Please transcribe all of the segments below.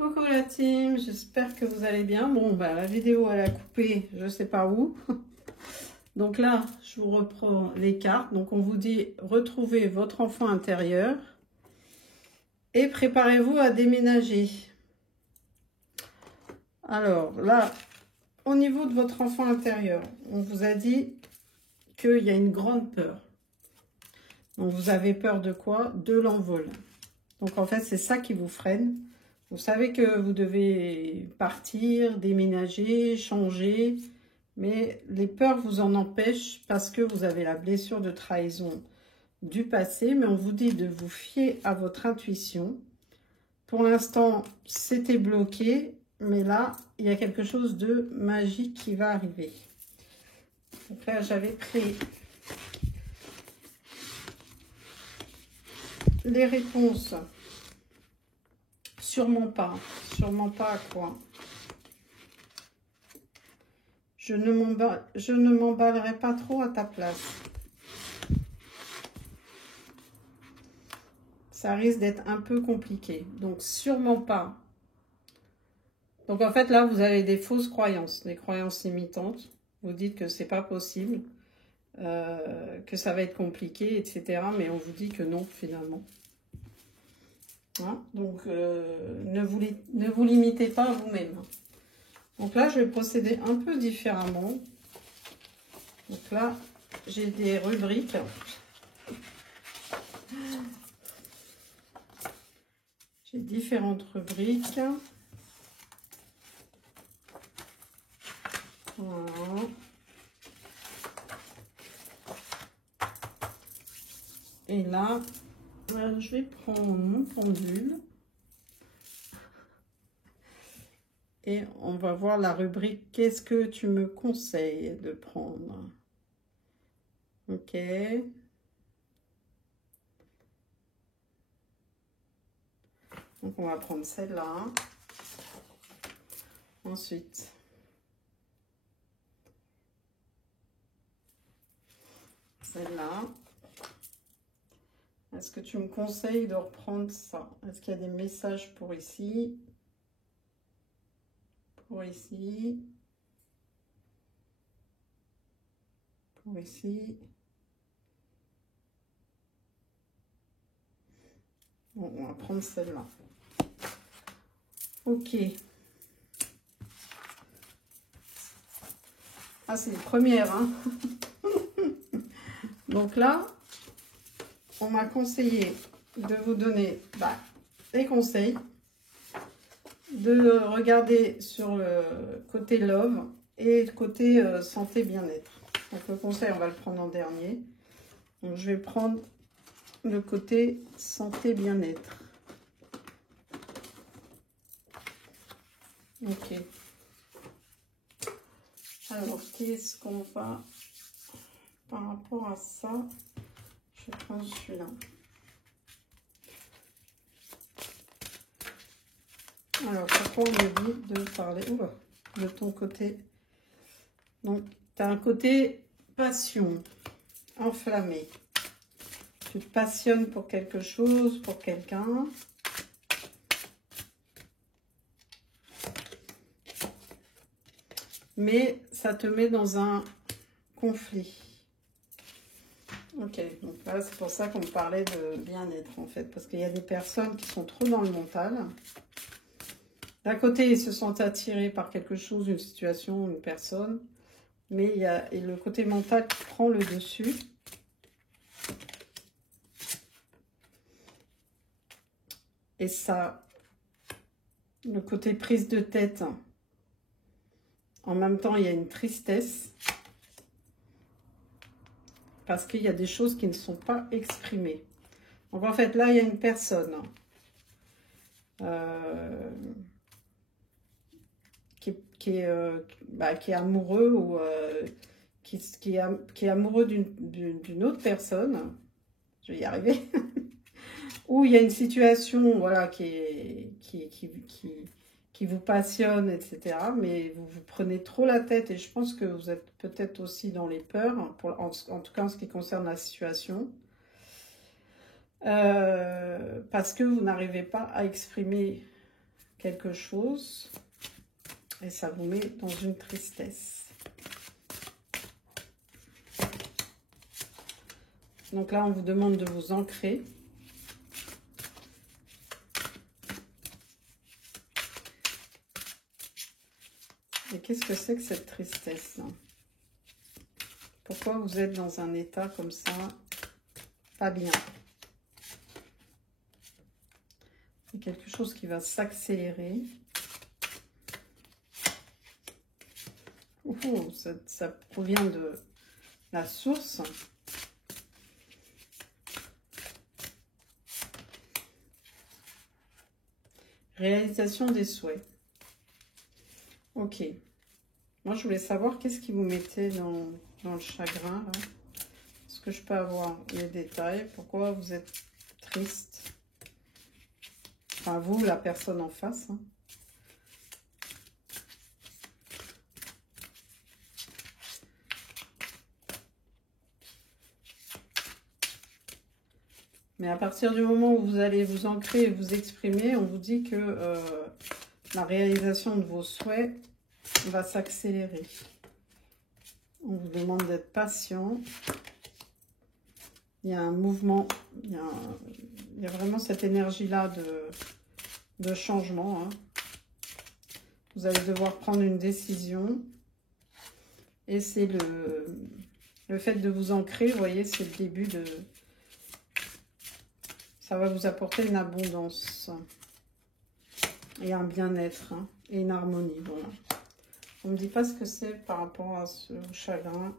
Coucou la team, j'espère que vous allez bien. Bon, bah, la vidéo elle a coupé, je sais pas où. Donc là, je vous reprends les cartes. Donc on vous dit retrouvez votre enfant intérieur et préparez-vous à déménager. Alors là, au niveau de votre enfant intérieur, on vous a dit qu'il y a une grande peur. Donc vous avez peur de quoi? De l'envol. Donc en fait, c'est ça qui vous freine. Vous savez que vous devez partir, déménager, changer, mais les peurs vous en empêchent parce que vous avez la blessure de trahison du passé, mais on vous dit de vous fier à votre intuition. Pour l'instant, c'était bloqué, mais là, il y a quelque chose de magique qui va arriver. Donc là, j'avais pris les réponses. Sûrement pas à quoi. Je ne m'emballerai pas trop à ta place. Ça risque d'être un peu compliqué. Donc, sûrement pas. Donc, en fait, là, vous avez des fausses croyances, des croyances limitantes. Vous dites que c'est pas possible, que ça va être compliqué, etc. Mais on vous dit que non, finalement. Hein? Donc, ne vous limitez pas à vous-même. Donc là, je vais procéder un peu différemment. Donc là, j'ai des rubriques. J'ai différentes rubriques. Voilà. Et là, je vais prendre mon pendule. Et on va voir la rubrique « Qu'est-ce que tu me conseilles de prendre ?» Ok. Donc, on va prendre celle-là. Ensuite, celle-là. Est-ce que tu me conseilles de reprendre ça? Est-ce qu'il y a des messages pour ici? Pour ici. Pour ici. Bon, on va prendre celle-là. Ok. Ah, c'est une première, hein. Donc là, on m'a conseillé de vous donner des conseils, de regarder sur le côté love et le côté santé bien-être. Donc le conseil, on va le prendre en dernier. Donc je vais prendre le côté santé bien-être. Ok. Alors, qu'est-ce qu'on va par rapport à ça? Je vais prendre celui-là. Alors, pourquoi on me dit de parler de ton côté? Donc, tu as un côté passion, enflammé. Tu te passionnes pour quelque chose, pour quelqu'un. Mais ça te met dans un conflit. Ok, donc là, c'est pour ça qu'on parlait de bien-être, en fait. Parce qu'il y a des personnes qui sont trop dans le mental. D'un côté, ils se sentent attirés par quelque chose, une situation, une personne. Mais il y a le côté mental qui prend le dessus. Et ça, le côté prise de tête, en même temps, il y a une tristesse. Parce qu'il y a des choses qui ne sont pas exprimées. Donc en fait, là, il y a une personne qui est amoureux ou qui est amoureux d'une autre personne. Je vais y arriver. Où il y a une situation voilà, qui vous passionne, etc. Mais vous vous prenez trop la tête et je pense que vous êtes peut-être aussi dans les peurs, en tout cas en ce qui concerne la situation. Parce que vous n'arrivez pas à exprimer quelque chose et ça vous met dans une tristesse. Donc là, on vous demande de vous ancrer. Et qu'est-ce que c'est que cette tristesse là? Pourquoi vous êtes dans un état comme ça, pas bien? Il y a quelque chose qui va s'accélérer. Ça provient de la source. Réalisation des souhaits. Ok. Moi, je voulais savoir qu'est-ce qui vous mettait dans le chagrin, là. Est-ce que je peux avoir les détails? Pourquoi vous êtes triste? Enfin, vous, la personne en face. Hein. Mais à partir du moment où vous allez vous ancrer et vous exprimer, on vous dit que la réalisation de vos souhaits va s'accélérer. On vous demande d'être patient. Il y a un mouvement, il y a vraiment cette énergie-là de changement. Hein. Vous allez devoir prendre une décision. Et c'est le fait de vous ancrer, vous voyez, c'est le début de... Ça va vous apporter une abondance et un bien-être hein, et une harmonie. Voilà. On ne me dit pas ce que c'est par rapport à ce chagrin.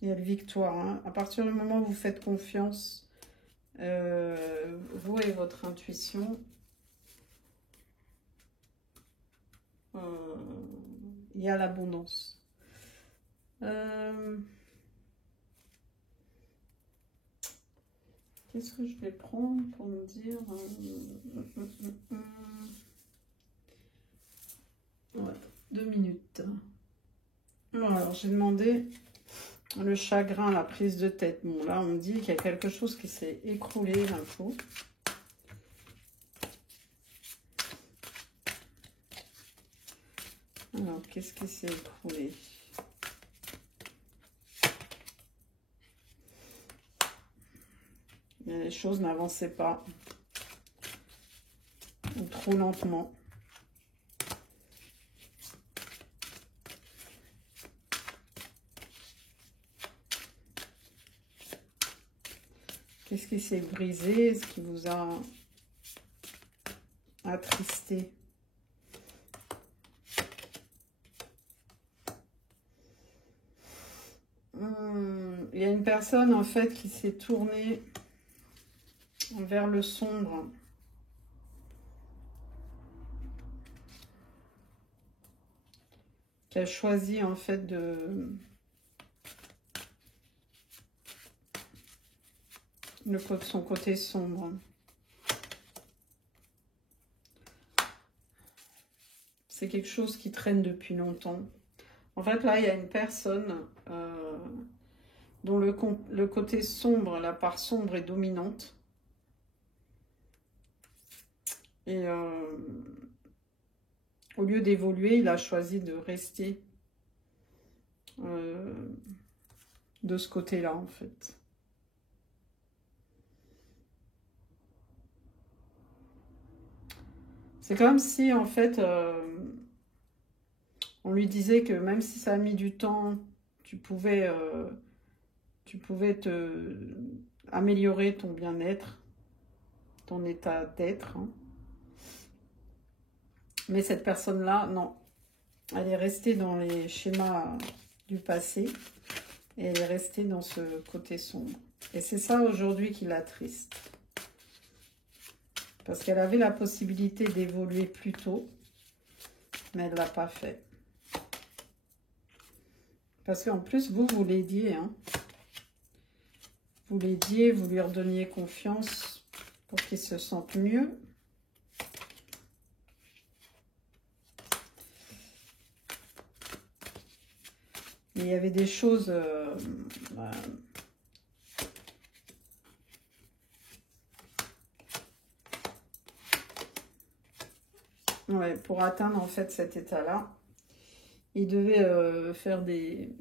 Il y a le victoire. Hein. À partir du moment où vous faites confiance, vous et votre intuition, il y a l'abondance. Qu'est-ce que je vais prendre pour me dire ouais, 2 minutes. Bon, alors, j'ai demandé le chagrin, la prise de tête. Bon, là, on me dit qu'il y a quelque chose qui s'est écroulé, l'info. Alors, qu'est-ce qui s'est écroulé? Les choses n'avançaient pas. Ou trop lentement. Qu'est-ce qui s'est brisé? Ce qui vous a attristé? Il y a une personne en fait qui s'est tournée vers le sombre. Qui a choisi en fait son côté sombre. C'est quelque chose qui traîne depuis longtemps. En fait, là, il y a une personne dont le côté sombre, la part sombre est dominante. Et au lieu d'évoluer, il a choisi de rester de ce côté-là, en fait. C'est comme si, en fait, on lui disait que même si ça a mis du temps, tu pouvais améliorer ton bien-être, ton état d'être. Hein. Mais cette personne-là, non. Elle est restée dans les schémas du passé et elle est restée dans ce côté sombre. Et c'est ça aujourd'hui qui l'attriste. Parce qu'elle avait la possibilité d'évoluer plus tôt, mais elle ne l'a pas fait. Parce qu'en plus, vous l'aidiez. Hein. Vous l'aidiez, vous lui redonniez confiance pour qu'il se sente mieux. Mais il y avait des choses... Ouais, pour atteindre en fait cet état-là, il devait faire des...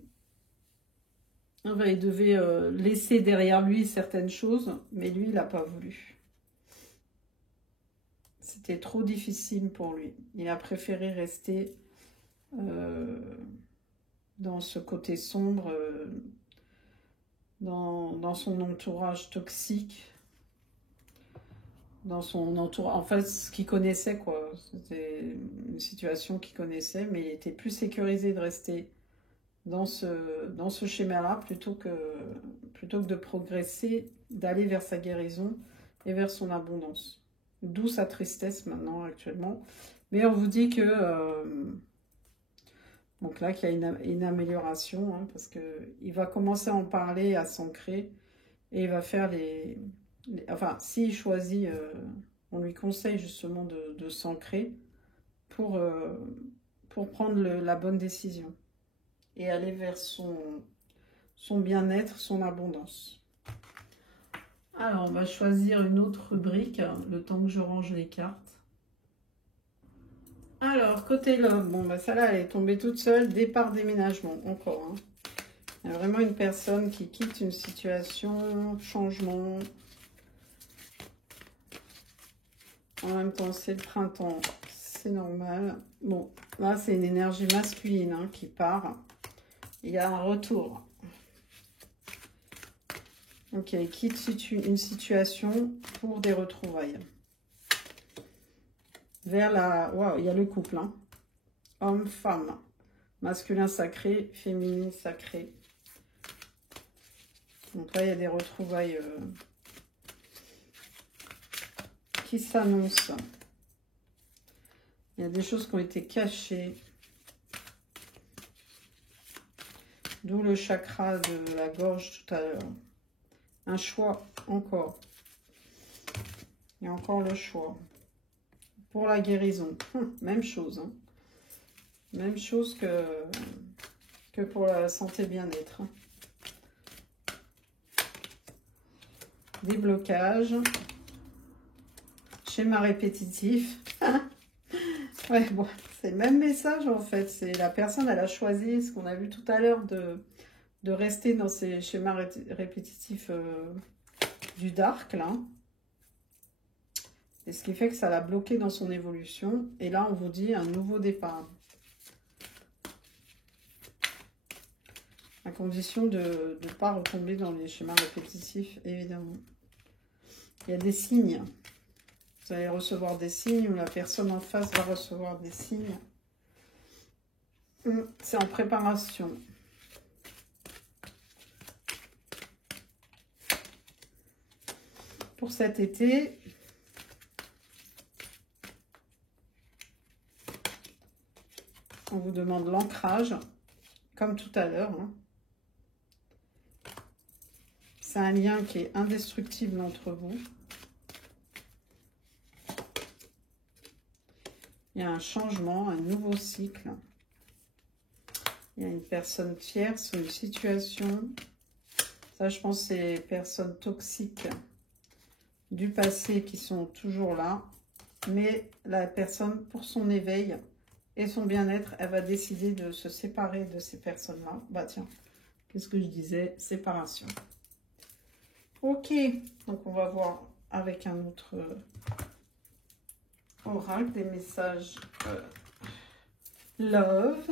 Enfin, il devait laisser derrière lui certaines choses, mais lui, il n'a pas voulu. C'était trop difficile pour lui. Il a préféré rester dans ce côté sombre, dans son entourage toxique, dans son entourage, en fait, ce qu'il connaissait, quoi. C'était une situation qu'il connaissait, mais il était plus sécurisé de rester dans ce schéma-là plutôt que de progresser, d'aller vers sa guérison et vers son abondance. D'où sa tristesse maintenant, actuellement. Mais on vous dit que... donc là, qu'il y a une amélioration, hein, parce qu'il va commencer à en parler, à s'ancrer, et il va faire enfin, s'il choisit, on lui conseille justement de s'ancrer pour prendre la bonne décision et aller vers son bien-être, son abondance. Alors, on va choisir une autre rubrique, le temps que je range les cartes. Alors, côté love, bon, bah, celle-là, elle est tombée toute seule. Départ, déménagement, encore. Hein. Il y a vraiment une personne qui quitte une situation, changement. En même temps, c'est le printemps, c'est normal. Bon, là, c'est une énergie masculine hein, qui part. Il y a un retour. Ok, il quitte une situation pour des retrouvailles. Vers la... Waouh, il y a le couple. Hein. Homme-femme. Masculin sacré, féminine sacrée. Donc là, il y a des retrouvailles qui s'annoncent. Il y a des choses qui ont été cachées. D'où le chakra de la gorge tout à l'heure. Un choix encore. Il y a encore le choix. Pour la guérison. Même chose. Hein. Même chose que pour la santé bien-être. Des blocages. Schéma répétitif. Ouais, bon, c'est le même message en fait. C'est la personne, elle a choisi ce qu'on a vu tout à l'heure de rester dans ces schémas répétitifs du dark là. Et ce qui fait que ça l'a bloqué dans son évolution. Et là, on vous dit un nouveau départ. À condition de ne pas retomber dans les schémas répétitifs, évidemment. Il y a des signes. Vous allez recevoir des signes ou la personne en face va recevoir des signes. C'est en préparation. Pour cet été, on vous demande l'ancrage, comme tout à l'heure. Hein. C'est un lien qui est indestructible entre vous. Il y a un changement, un nouveau cycle. Il y a une personne tierce, une situation. Ça, je pense, c'est les personnes toxiques du passé qui sont toujours là. Mais la personne, pour son éveil et son bien-être, elle va décider de se séparer de ces personnes-là. Bah tiens, qu'est-ce que je disais? Séparation. Ok, donc on va voir avec un autre oracle des messages love.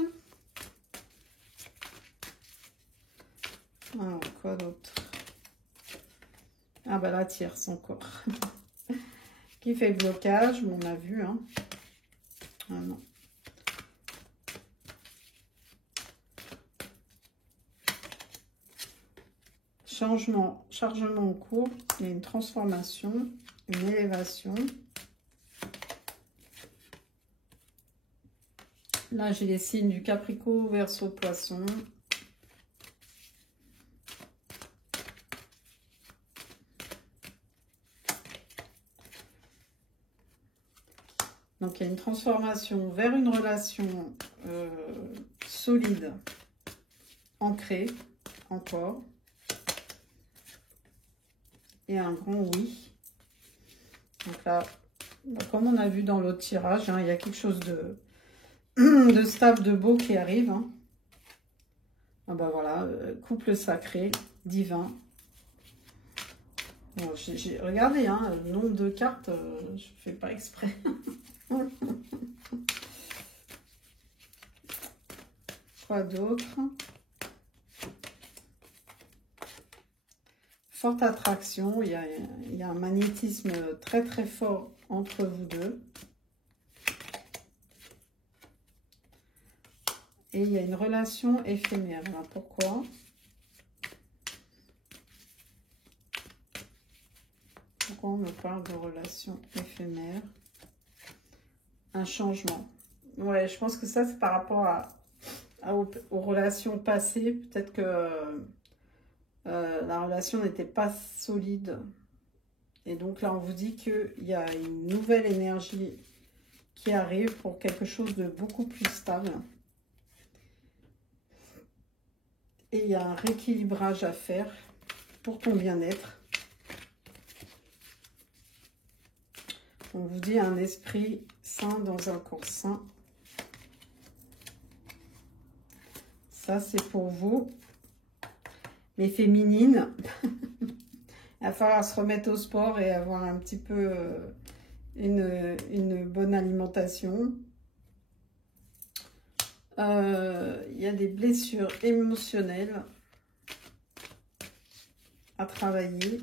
Alors, quoi d'autre? Ah bah la tierce encore. Qui fait blocage, on a vu. Hein. Ah non. Changement, chargement en cours. Il y a une transformation, une élévation. Là, j'ai les signes du Capricorne, Verseau, Poisson. Donc, il y a une transformation vers une relation solide, ancrée, encore. Et un grand oui. Donc là, Comme on a vu dans l'autre tirage, hein, il y a quelque chose de stable, de beau qui arrive. Hein. Ah bah voilà, couple sacré, divin. Bon, regardez, hein, le nombre de cartes, je ne fais pas exprès. Quoi d'autre? Forte attraction, il y a un magnétisme très très fort entre vous deux. Et il y a une relation éphémère. Alors pourquoi? Pourquoi on me parle de relation éphémère? Un changement. Ouais, je pense que ça, c'est par rapport aux relations passées. Peut-être que la relation n'était pas solide. Et donc là, on vous dit qu'il y a une nouvelle énergie qui arrive pour quelque chose de beaucoup plus stable. Et il y a un rééquilibrage à faire pour ton bien-être. On vous dit un esprit sain dans un corps sain. Ça, c'est pour vous, les féminines. Il va falloir se remettre au sport et avoir un petit peu une bonne alimentation. Il y a des blessures émotionnelles à travailler.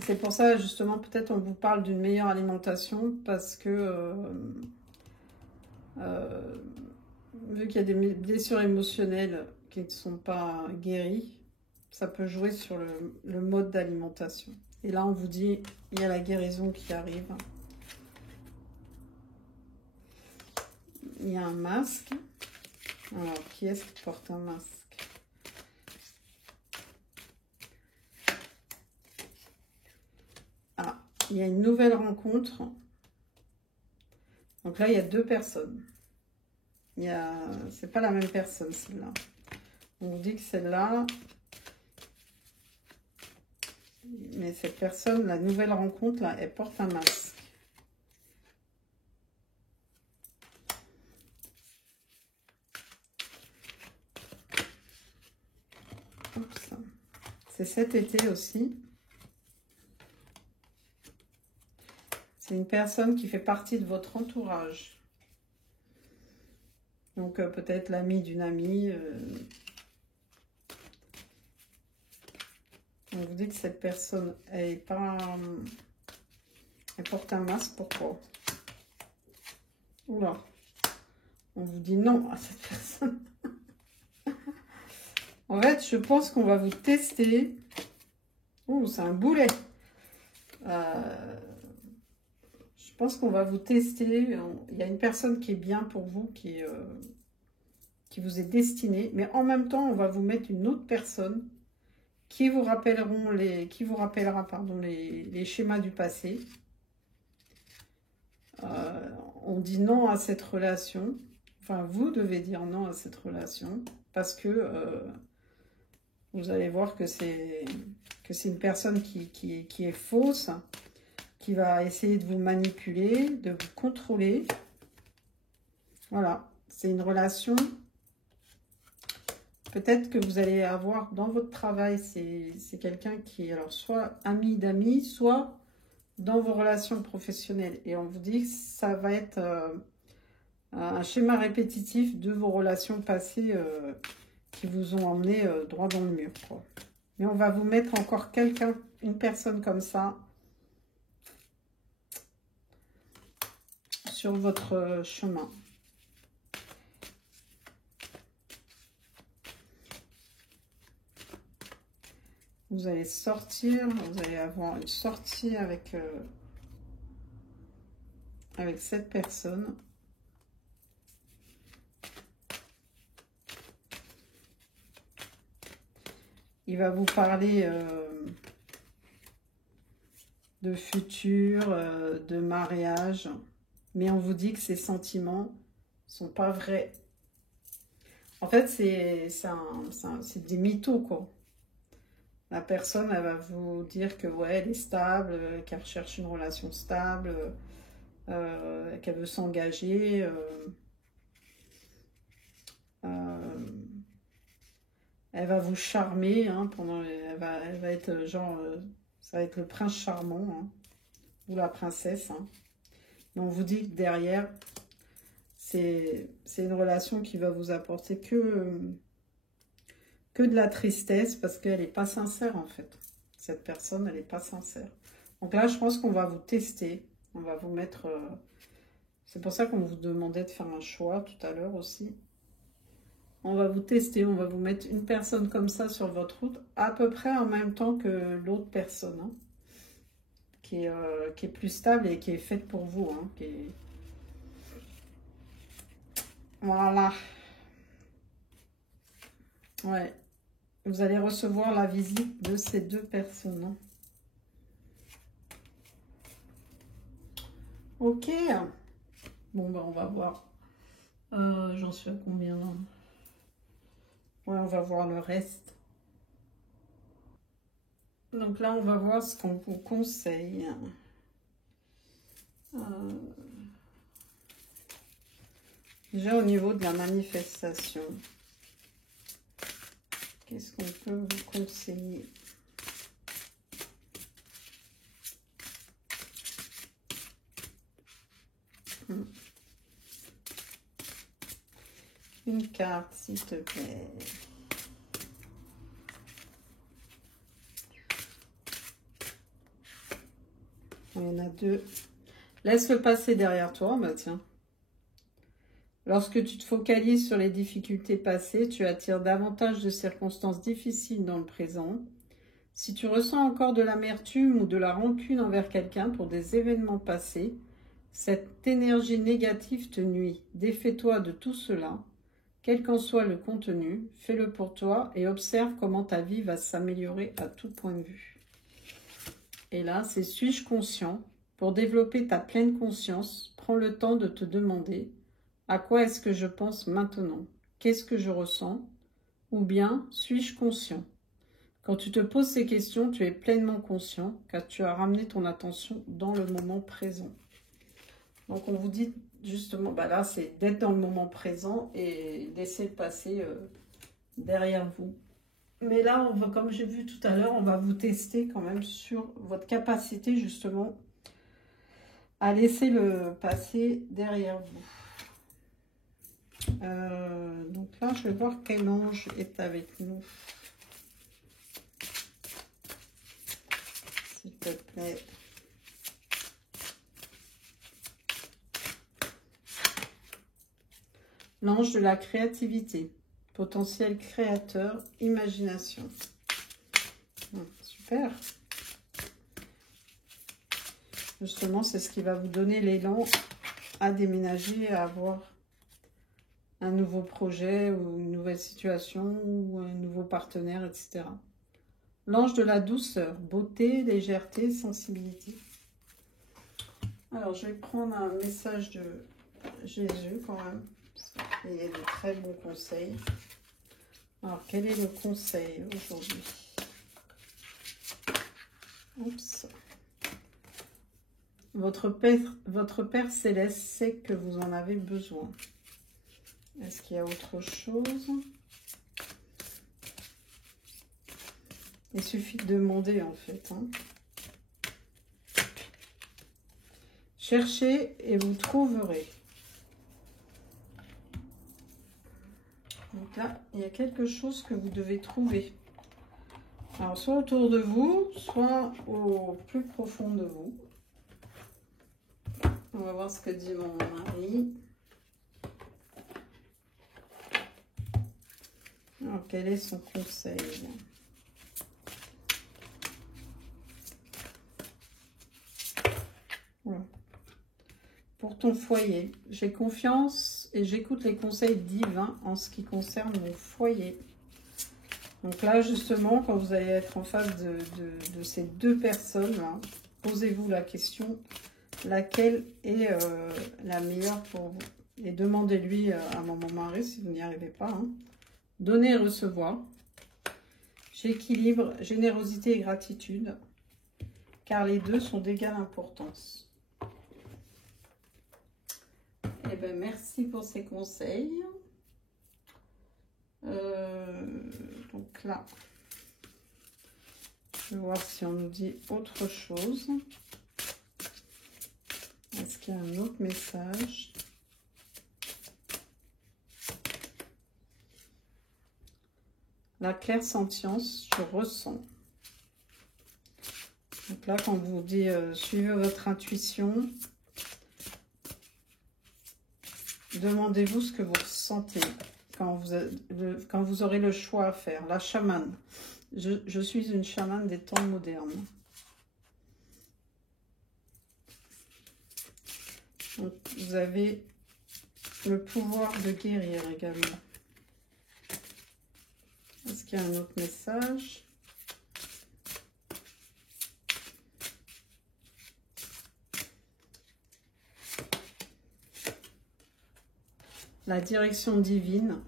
C'est pour ça, justement, peut-être on vous parle d'une meilleure alimentation parce que vu qu'il y a des blessures émotionnelles qui ne sont pas guéries, ça peut jouer sur le mode d'alimentation. Et là, on vous dit, il y a la guérison qui arrive. Il y a un masque. Alors, qui est-ce qui porte un masque? Ah, il y a une nouvelle rencontre. Donc là, il y a deux personnes. C'est pas la même personne, celle-là. On vous dit que celle-là... Mais cette personne, la nouvelle rencontre, là, elle porte un masque. C'est cet été aussi. C'est une personne qui fait partie de votre entourage. Donc peut-être l'ami d'une amie. On vous dit que cette personne, elle est pas... Elle porte un masque, pourquoi? Oula. On vous dit non à cette personne. En fait, je pense qu'on va vous tester. Oh, c'est un boulet. Je pense qu'on va vous tester. Il y a une personne qui est bien pour vous, qui vous est destinée. Mais en même temps, on va vous mettre une autre personne qui vous rappellera les schémas du passé. On dit non à cette relation. Enfin, vous devez dire non à cette relation parce que vous allez voir que c'est une personne qui est fausse, qui va essayer de vous manipuler, de vous contrôler. Voilà, c'est une relation. Peut-être que vous allez avoir dans votre travail, c'est quelqu'un qui est alors soit ami d'amis, soit dans vos relations professionnelles. Et on vous dit que ça va être un schéma répétitif de vos relations passées qui vous ont emmené droit dans le mur, quoi. Mais on va vous mettre encore quelqu'un, une personne comme ça, sur votre chemin. Vous allez sortir, vous allez avoir une sortie avec cette personne. Il va vous parler de futur, de mariage, mais on vous dit que ces sentiments ne sont pas vrais. En fait, c'est des mythos, quoi. La personne, elle va vous dire que ouais, elle est stable, qu'elle recherche une relation stable, qu'elle veut s'engager. Elle va vous charmer, hein, elle va être genre, ça va être le prince charmant, hein, ou la princesse. Hein. Et on vous dit que derrière, c'est une relation qui va vous apporter que de la tristesse parce qu'elle n'est pas sincère en fait. Cette personne, elle n'est pas sincère. Donc là, je pense qu'on va vous tester. On va vous mettre... c'est pour ça qu'on vous demandait de faire un choix tout à l'heure aussi. On va vous tester, on va vous mettre une personne comme ça sur votre route, à peu près en même temps que l'autre personne, hein, qui est plus stable et qui est faite pour vous. Hein, Voilà. Ouais. Vous allez recevoir la visite de ces deux personnes. Hein. Ok. Bon, ben on va voir. J'en suis à combien là? Ouais, on va voir le reste. Donc là, on va voir ce qu'on vous conseille. Déjà au niveau de la manifestation, qu'est-ce qu'on peut vous conseiller? Une carte, s'il te plaît. Il y en a deux. Laisse le passé derrière toi. Bah tiens. Lorsque tu te focalises sur les difficultés passées, tu attires davantage de circonstances difficiles dans le présent. Si tu ressens encore de l'amertume ou de la rancune envers quelqu'un pour des événements passés, cette énergie négative te nuit. Défais-toi de tout cela. Quel qu'en soit le contenu, fais-le pour toi et observe comment ta vie va s'améliorer à tout point de vue. Et là, c'est suis-je conscient? Pour développer ta pleine conscience, prends le temps de te demander à quoi est-ce que je pense maintenant? Qu'est-ce que je ressens? Ou bien suis-je conscient? Quand tu te poses ces questions, tu es pleinement conscient car tu as ramené ton attention dans le moment présent. Donc on vous dit justement, bah là c'est d'être dans le moment présent et laisser le passé derrière vous. Mais là, on va, comme j'ai vu tout à l'heure, on va vous tester quand même sur votre capacité justement à laisser le passé derrière vous. Donc là, je vais voir quel ange est avec nous. S'il te plaît. L'ange de la créativité. Potentiel créateur, imagination. Super. Justement, c'est ce qui va vous donner l'élan à déménager, à avoir un nouveau projet ou une nouvelle situation ou un nouveau partenaire, etc. L'ange de la douceur, beauté, légèreté, sensibilité. Alors, je vais prendre un message de Jésus quand même. Il y a de très bons conseils. Alors, quel est le conseil aujourd'hui? Oups. Votre Père Céleste sait que vous en avez besoin. Est-ce qu'il y a autre chose? Il suffit de demander en fait. Hein. Cherchez et vous trouverez. Donc là, il y a quelque chose que vous devez trouver. Alors, soit autour de vous, soit au plus profond de vous. On va voir ce que dit mon mari. Alors, quel est son conseil? Voilà. Pour ton foyer, j'ai confiance et j'écoute les conseils divins en ce qui concerne mon foyer. Donc là, justement, quand vous allez être en face de ces deux personnes-là, posez-vous la question, laquelle est la meilleure pour vous? Et demandez-lui à mon mari, si vous n'y arrivez pas, hein, donner et recevoir. J'équilibre générosité et gratitude, car les deux sont d'égale importance. Eh bien, merci pour ces conseils. Donc là, je vais voir si on nous dit autre chose. Est-ce qu'il y a un autre message? La clairsentience, je ressens. Donc là, quand on vous dit suivez votre intuition, demandez-vous ce que vous ressentez quand vous aurez le choix à faire. La chamane. Je suis une chamane des temps modernes. Donc, vous avez le pouvoir de guérir également. Est-ce qu'il y a un autre message? La direction divine.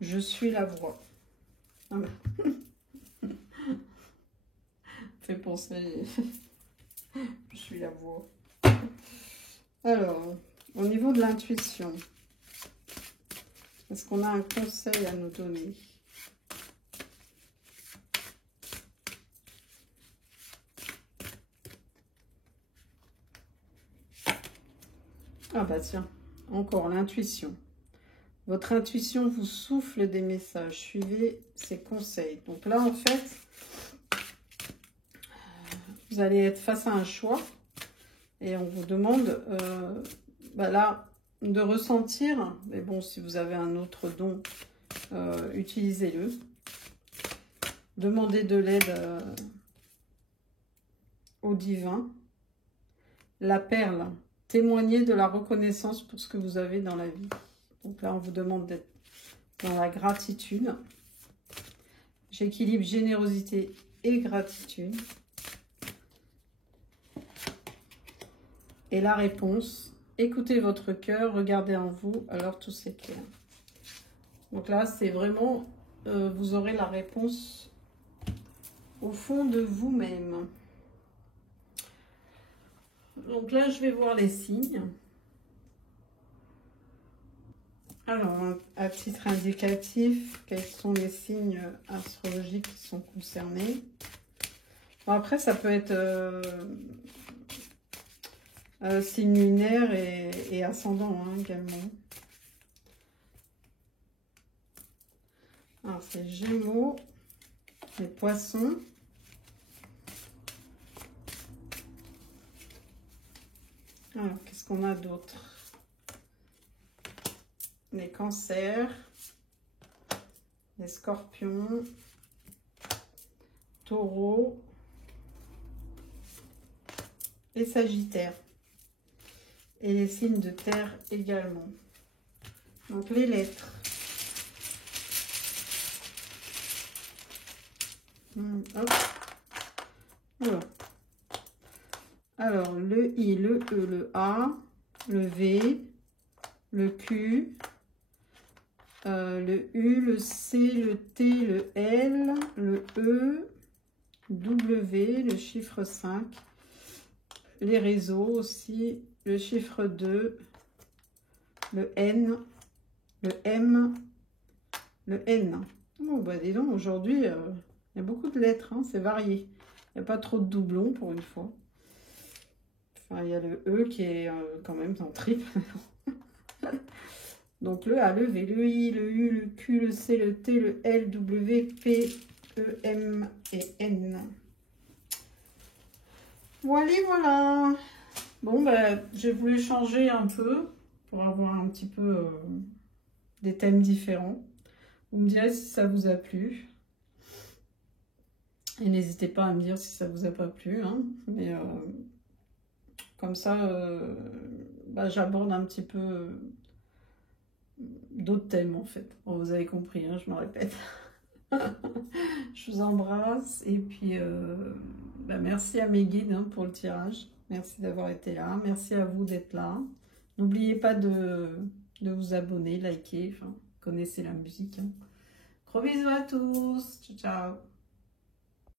Je suis la voie. Ah ben. Fait penser. Je suis la voie. Alors, au niveau de l'intuition, est-ce qu'on a un conseil à nous donner? Ah bah tiens, encore l'intuition. Votre intuition vous souffle des messages. Suivez ses conseils. Donc là, en fait, vous allez être face à un choix. Et on vous demande, là, de ressentir. Mais bon, si vous avez un autre don, utilisez-le. Demandez de l'aide au divin. La perle. Témoignez de la reconnaissance pour ce que vous avez dans la vie. Donc là, on vous demande d'être dans la gratitude. J'équilibre générosité et gratitude. Et la réponse, écoutez votre cœur, regardez en vous, alors tout s'éclaire. Donc là, c'est vraiment, vous aurez la réponse au fond de vous-même. Donc là, je vais voir les signes. Alors, à titre indicatif, quels sont les signes astrologiques qui sont concernés? Bon, après, ça peut être signe lunaire et ascendant également. Alors, c'est Gémeaux, les Poissons. Alors, qu'est-ce qu'on a d'autre? Les Cancers, les Scorpions, Taureaux et Sagittaire. Et les signes de terre également. Donc les lettres. Hop. Voilà. Alors le I, le E, le A, le V, le Q, le U, le C, le T, le L, le E, W, le chiffre 5, les réseaux aussi, le chiffre 2, le N, le M, le N. Oh, bah dis donc, aujourd'hui, il y a beaucoup de lettres, c'est varié. Il n'y a pas trop de doublons pour une fois. Enfin, il y a le E qui est quand même en triple. Donc le A, le V, le I, le U, le Q, le C, le T, le L, W, P, E, M et N. Voilà, voilà. Bon, ben, j'ai voulu changer un peu pour avoir un petit peu des thèmes différents. Vous me direz si ça vous a plu. Et n'hésitez pas à me dire si ça vous a pas plu. Mais comme ça, j'aborde un petit peu d'autres thèmes en fait. Bon, vous avez compris, je me répète. Je vous embrasse et puis merci à mes guides pour le tirage. Merci d'avoir été là. Merci à vous d'être là. N'oubliez pas de vous abonner, liker. Enfin, connaissez la musique. Gros bisous à tous. Ciao, ciao.